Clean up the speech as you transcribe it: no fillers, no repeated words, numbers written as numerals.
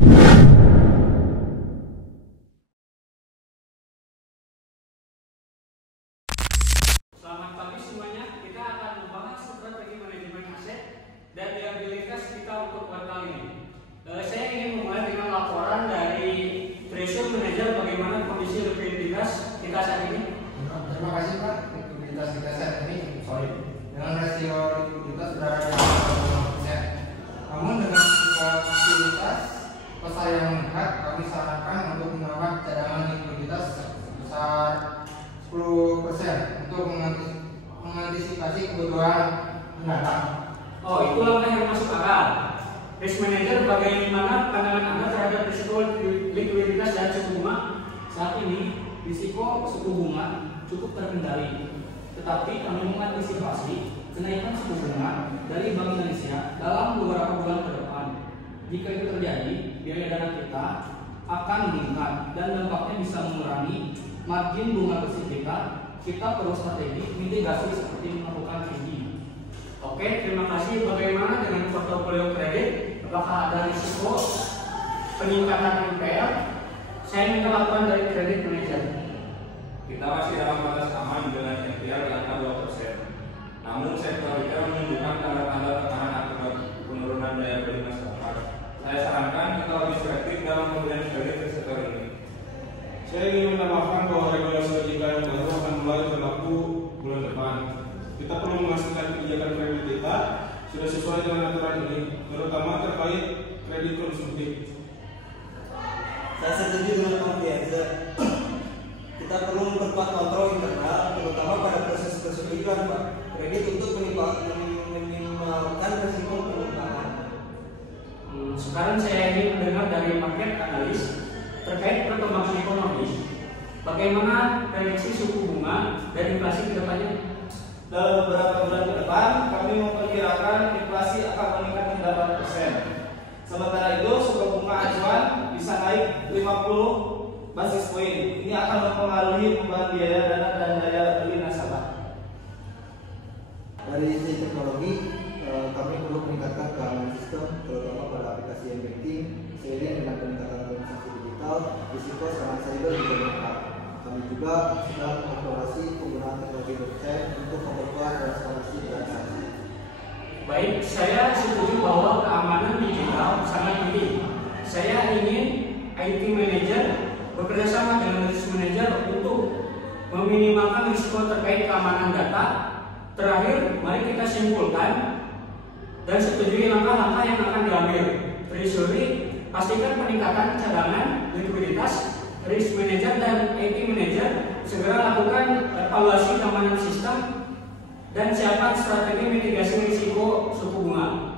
Selamat pagi semuanya. Kita akan membahas strategi manajemen aset dan liabilitas kita untuk kuartal ini. Saya ingin memulai dengan laporan dari Treasury Manager bagaimana kondisi likuiditas kita saat ini. Terima kasih Pak. Likuiditas kita saat ini solid dengan rasio likuiditas berada di atas 5%. Namun dengan volatilitas pasar yang meningkat, kami sarankan untuk menambah cadangan likuiditas sebesar 10% untuk mengantisipasi kebutuhan mendatang. Oh, itu langkah yang masuk akal. Risk Manager, bagaimana pandangan Anda terhadap risiko likuiditas dan suku bunga? Saat ini, risiko suku bunga cukup terkendali, tetapi kami mengantisipasi kenaikan suku bunga dari Bank Indonesia dalam beberapa bulan ke depan. Jika itu terjadi, biaya dana kita akan meningkat dan dampaknya bisa mengurangi margin bunga bersih kita. Kita perlu strategi mitigasi seperti melakukan hedging. Oke, terima kasih. Bagaimana dengan portofolio kredit? Apakah ada risiko peningkatan NPL? Saya minta laporan dari Credit Manager. Kita masih dalam batas aman dengan NPL di angka 2%. Namun sektor retail menunjukkan tanda-tanda tekanan akibat penurunan daya beli masyarakat. Saya sarankan kita lebih selektif dalam pemberian kredit ke sektor ini. Saya ingin menambahkan bahwa regulasi OJK yang baru akan mulai berlaku bulan depan. Kita perlu memastikan kebijakan kredit kita sudah sesuai dengan aturan ini, terutama terkait kredit konsumtif. Saya setuju dengan Pak Bianza. Kita perlu memperkuat kontrol internal, terutama pada proses persetujuan Pak. Kredit untuk minimalkan risiko pengurangan. Sekarang saya ingin mendengar dari market analis terkait perkembangan ekonomi. Bagaimana prediksi suku bunga dan inflasi ke depannya? Dalam beberapa bulan ke depan, kami memperkirakan inflasi akan meningkat hingga 8%. Sementara itu, suku bunga acuan bisa naik 50 basis poin. Ini akan mempengaruhi beban biaya dana dan daya beli nasabah. Dari sisi teknologi, kami perlu meningkatkan keamanan sistem, terutama pada aplikasi banking, seiring dengan peningkatan transaksi digital, risiko serangan cyber juga meningkat. Kami juga sedang mengeksplorasi penggunaan teknologi blockchain untuk memperkuat transparansi transaksi. Baik, saya setuju bahwa keamanan digital sangat penting. Saya ingin IT Manager bekerjasama dengan Risk Manager untuk meminimalkan risiko terkait keamanan data. Terakhir, mari kita simpulkan dan setujui langkah-langkah yang akan diambil. Treasury, pastikan peningkatan cadangan likuiditas. Risk Manager dan IT Manager segera lakukan evaluasi keamanan sistem dan siapkan strategi mitigasi risiko suku bunga.